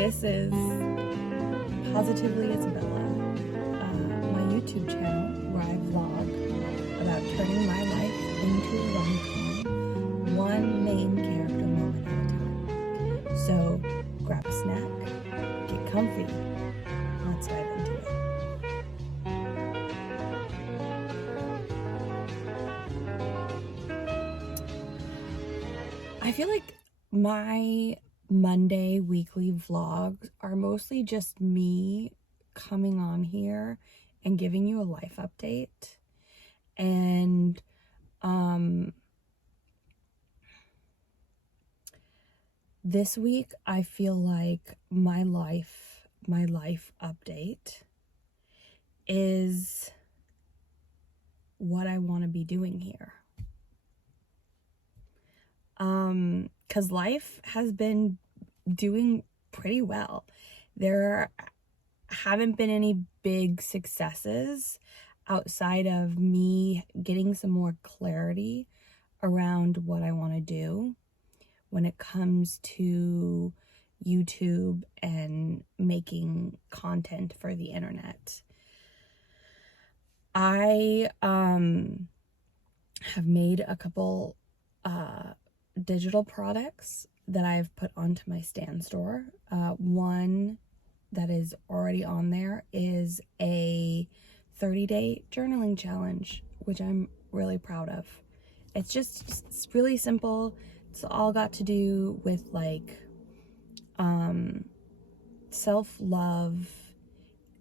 This is Positively Isabella, my YouTube channel where I vlog about turning my life into a rom-com, one main character moment at a time. So grab a snack, get comfy, let's dive into it. I feel like my Monday weekly vlogs are mostly just me coming on here and giving you a life update. And this week I feel like my life update is what I want to be doing here. Because life has been doing pretty well. There haven't been any big successes outside of me getting some more clarity around what I want to do when it comes to YouTube and making content for the internet. I have made a couple digital products that I've put onto my Stan store. One that is already on there is a 30-day journaling challenge, which I'm really proud of. It's really simple. It's all got to do with like self-love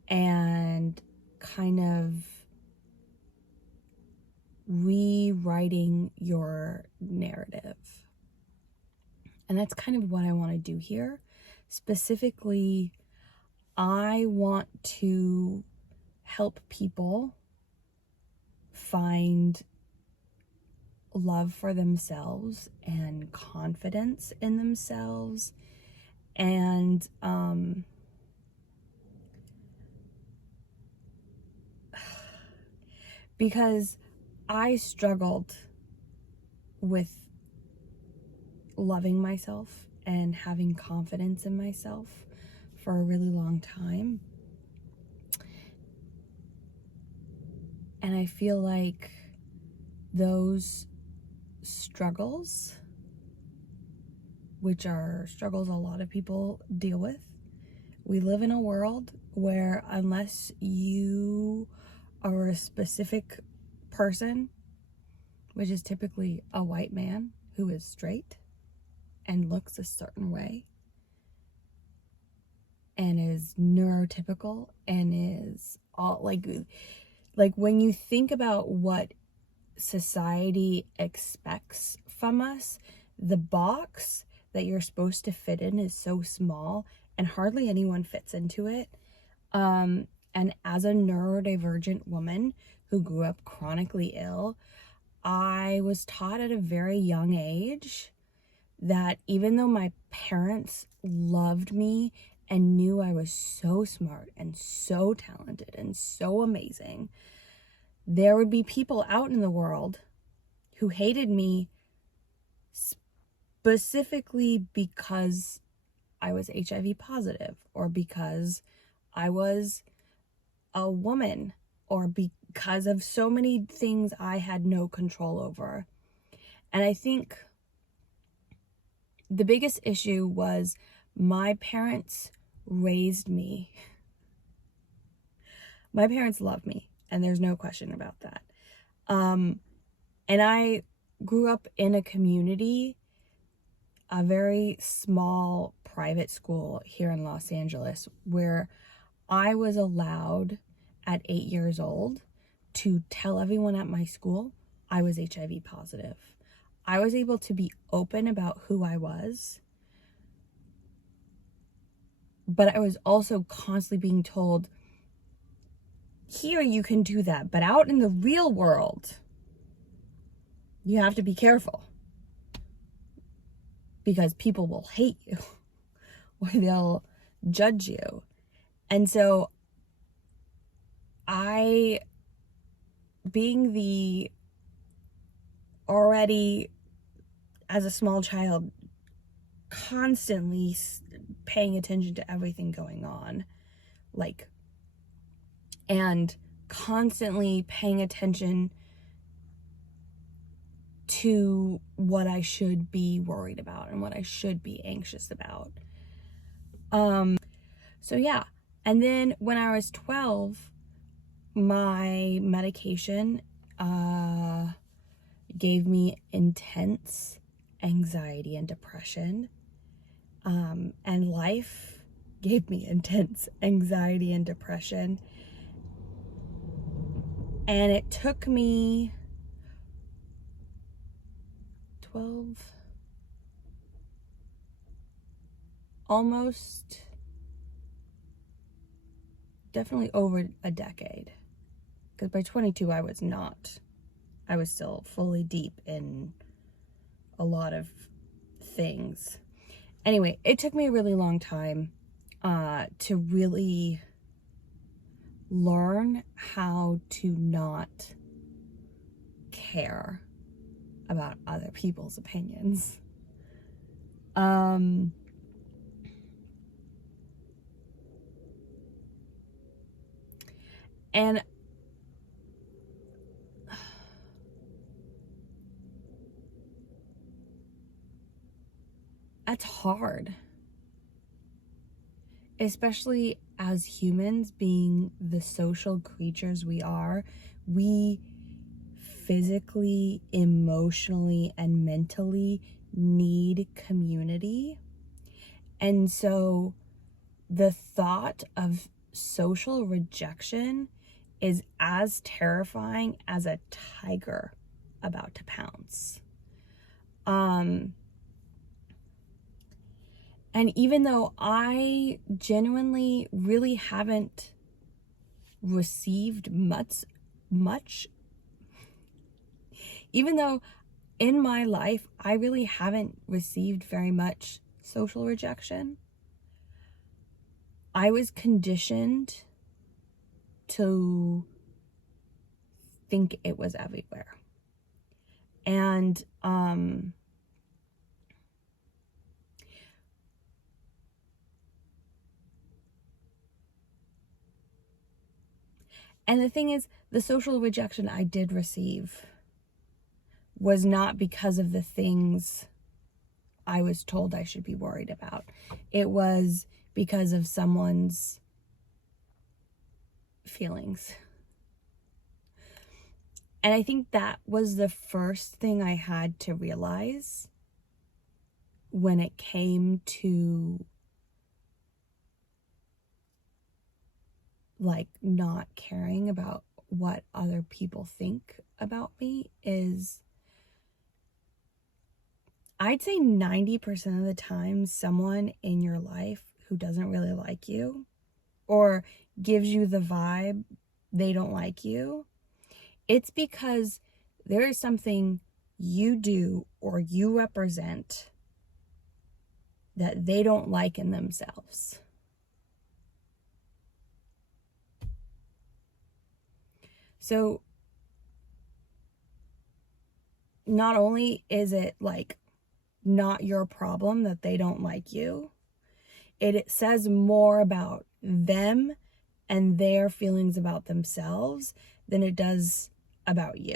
and kind of rewriting your narrative. And that's kind of what I want to do here. Specifically, I want to help people find love for themselves and confidence in themselves. And because I struggled with loving myself and having confidence in myself for a really long time. And I feel like those struggles, which are struggles a lot of people deal with, we live in a world where unless you are a specific person, which is typically a white man who is straight and looks a certain way and is neurotypical and is all like when you think about what society expects from us, the box that you're supposed to fit in is so small and hardly anyone fits into it. And as a neurodivergent woman who grew up chronically ill, I was taught at a very young age that even though my parents loved me and knew I was so smart and so talented and so amazing, there would be people out in the world who hated me specifically because I was HIV positive, or because I was a woman, or because of so many things I had no control over. And I think the biggest issue was my parents raised me. My parents love me, and there's no question about that. And I grew up in a community, a very small private school here in Los Angeles, where I was allowed at 8 years old to tell everyone at my school I was HIV positive. I was able to be open about who I was, but I was also constantly being told, here you can do that, but out in the real world, you have to be careful because people will hate you or they'll judge you. And so being already as a small child constantly paying attention to everything going on, like, and constantly paying attention to what I should be worried about and what I should be anxious about. So yeah. And then when I was 12, my medication gave me intense anxiety and depression. And life gave me intense anxiety and depression. And it took me 12, almost, definitely over a decade. Because by 22, I was not. I was still fully deep in a lot of things. Anyway, it took me a really long time to really learn how to not care about other people's opinions. And that's hard, especially as humans, being the social creatures we are. We physically, emotionally, and mentally need community. And so the thought of social rejection is as terrifying as a tiger about to pounce. And even though I genuinely really haven't received much, even though in my life I really haven't received very much social rejection, I was conditioned to think it was everywhere. And the thing is, the social rejection I did receive was not because of the things I was told I should be worried about. It was because of someone's feelings. And I think that was the first thing I had to realize when it came to like not caring about what other people think about me, is I'd say 90% of the time someone in your life who doesn't really like you or gives you the vibe they don't like you, it's because there is something you do or you represent that they don't like in themselves. So not only is it like not your problem that they don't like you, it says more about them and their feelings about themselves than it does about you.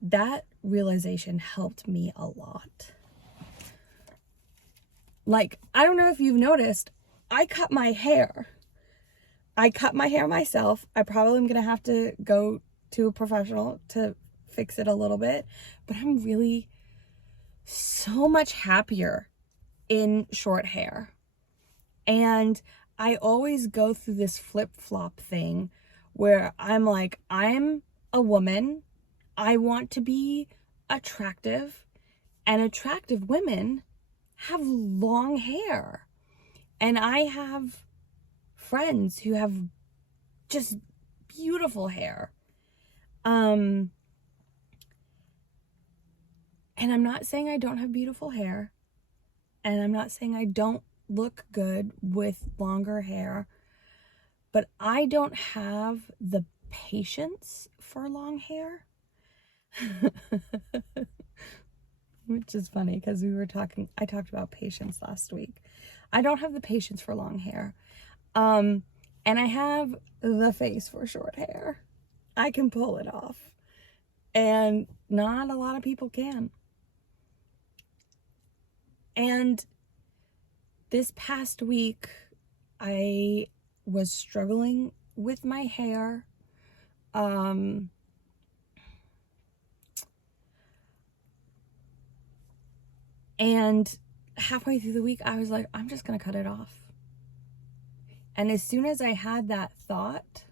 That realization helped me a lot. Like, I don't know if you've noticed, I cut my hair. I cut my hair myself. I probably am going to have to go to a professional to fix it a little bit, but I'm really so much happier in short hair. And I always go through this flip-flop thing where I'm like, I'm a woman. I want to be attractive, and attractive women have long hair. And I have friends who have just beautiful hair. And I'm not saying I don't have beautiful hair, and I'm not saying I don't look good with longer hair, but I don't have the patience for long hair. which is funny because I talked about patience last week. I don't have the patience for long hair. And I have the face for short hair. I can pull it off. And not a lot of people can. And this past week, I was struggling with my hair. And halfway through the week, I was like, I'm just going to cut it off. And as soon as I had that thought,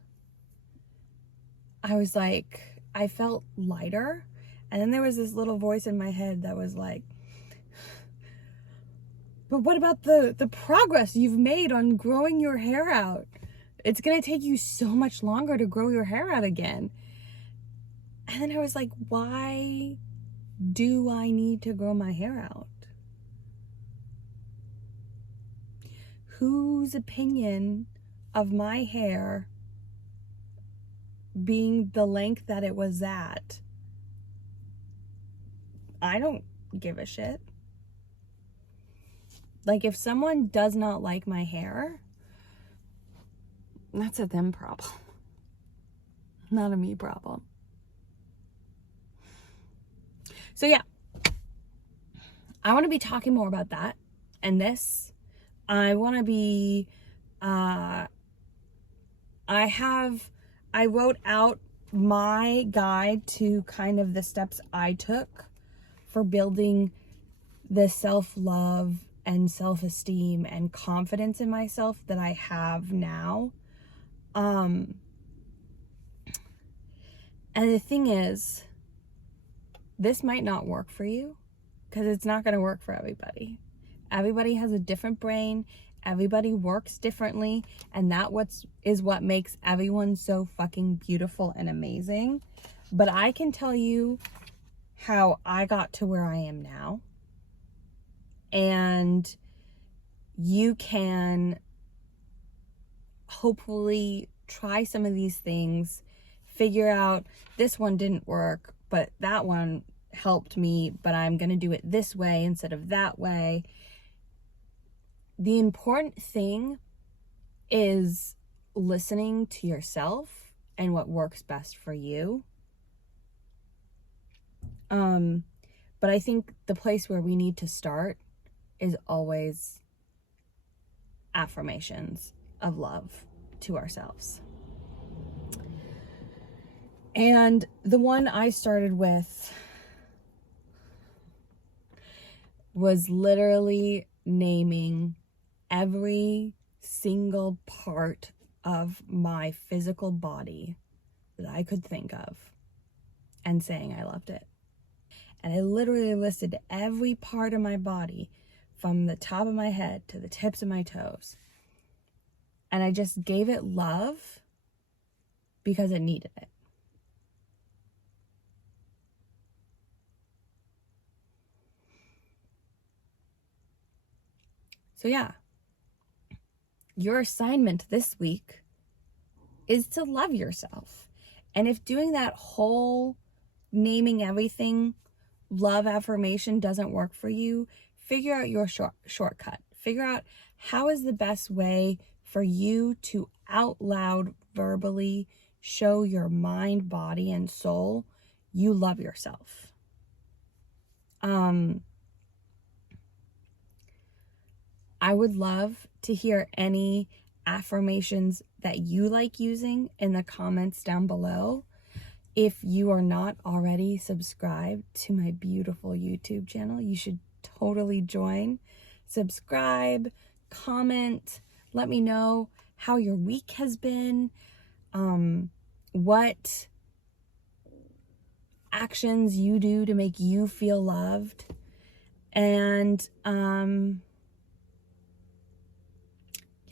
I was like, I felt lighter. And then there was this little voice in my head that was like, but what about the progress you've made on growing your hair out? It's going to take you so much longer to grow your hair out again. And then I was like, why do I need to grow my hair out? Whose opinion of my hair being the length that it was at? I don't give a shit. Like, if someone does not like my hair, that's a them problem, not a me problem. So yeah, I want to be talking more about that and this. I want to be, I wrote out my guide to kind of the steps I took for building the self-love and self-esteem and confidence in myself that I have now. And the thing is, this might not work for you because it's not going to work for everybody. Everybody has a different brain. Everybody works differently. And that is what makes everyone so fucking beautiful and amazing. But I can tell you how I got to where I am now. And you can hopefully try some of these things, figure out this one didn't work, but that one helped me, but I'm going to do it this way instead of that way. The important thing is listening to yourself and what works best for you. But I think the place where we need to start is always affirmations of love to ourselves. And the one I started with was literally naming every single part of my physical body that I could think of and saying I loved it. And I literally listed every part of my body from the top of my head to the tips of my toes. And I just gave it love because it needed it. So yeah, your assignment this week is to love yourself. And if doing that whole naming everything love affirmation doesn't work for you, figure out your shortcut. Figure out how is the best way for you to out loud verbally show your mind, body, and soul you love yourself. I would love to hear any affirmations that you like using in the comments down below. If you are not already subscribed to my beautiful YouTube channel, you should totally join. Subscribe, comment, let me know how your week has been, what actions you do to make you feel loved. And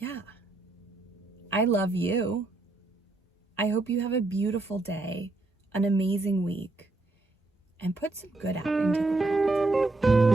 yeah, I love you. I hope you have a beautiful day, an amazing week, and put some good out into the world.